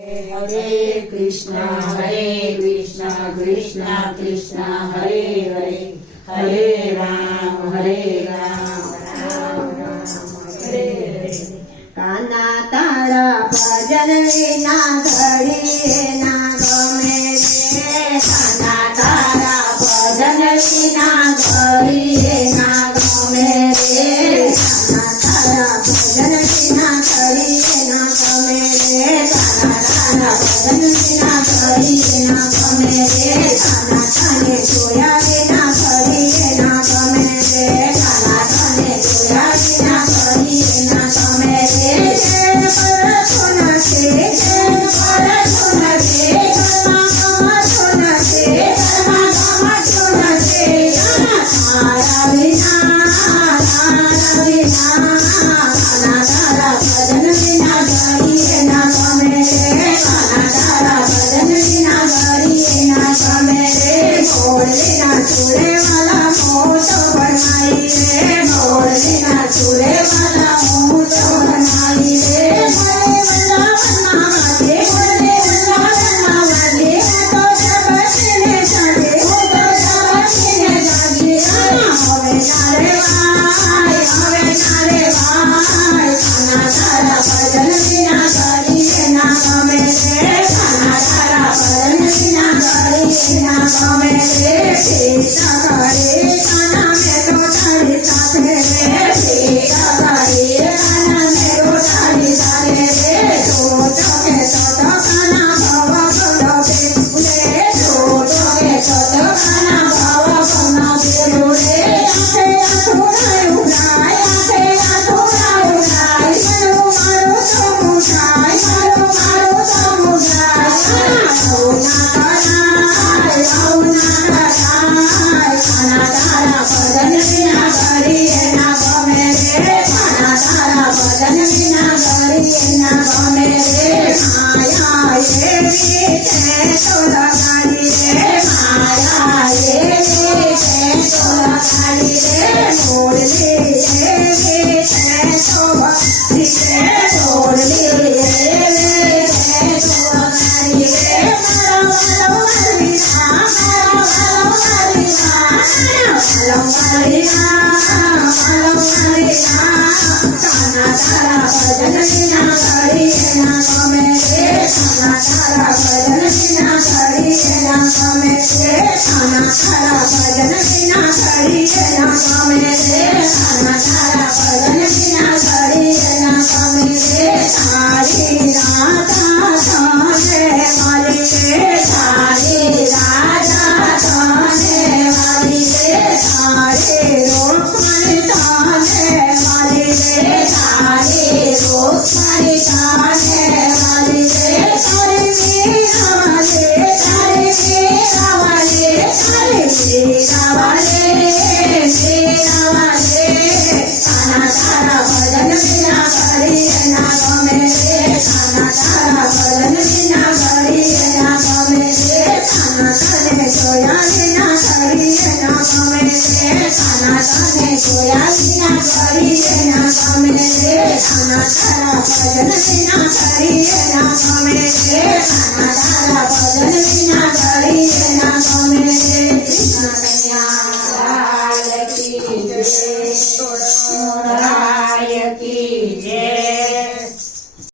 Hare Krishna, Hare Krishna, Krishna Krishna, Hare Hare, Hare Ram, Hare Ram, Ram Ram, Hare Hare. Kana bhajan na ghadiye Radha Radha ધન વિના ભરી ના ગમે તાના તાને કોયા વિના કરીએ ના ગમે ભજન વિના કરીએ ના ગમે રે તાના ભજન વિના કરીએ ના ગમે રે કૃષ્ણ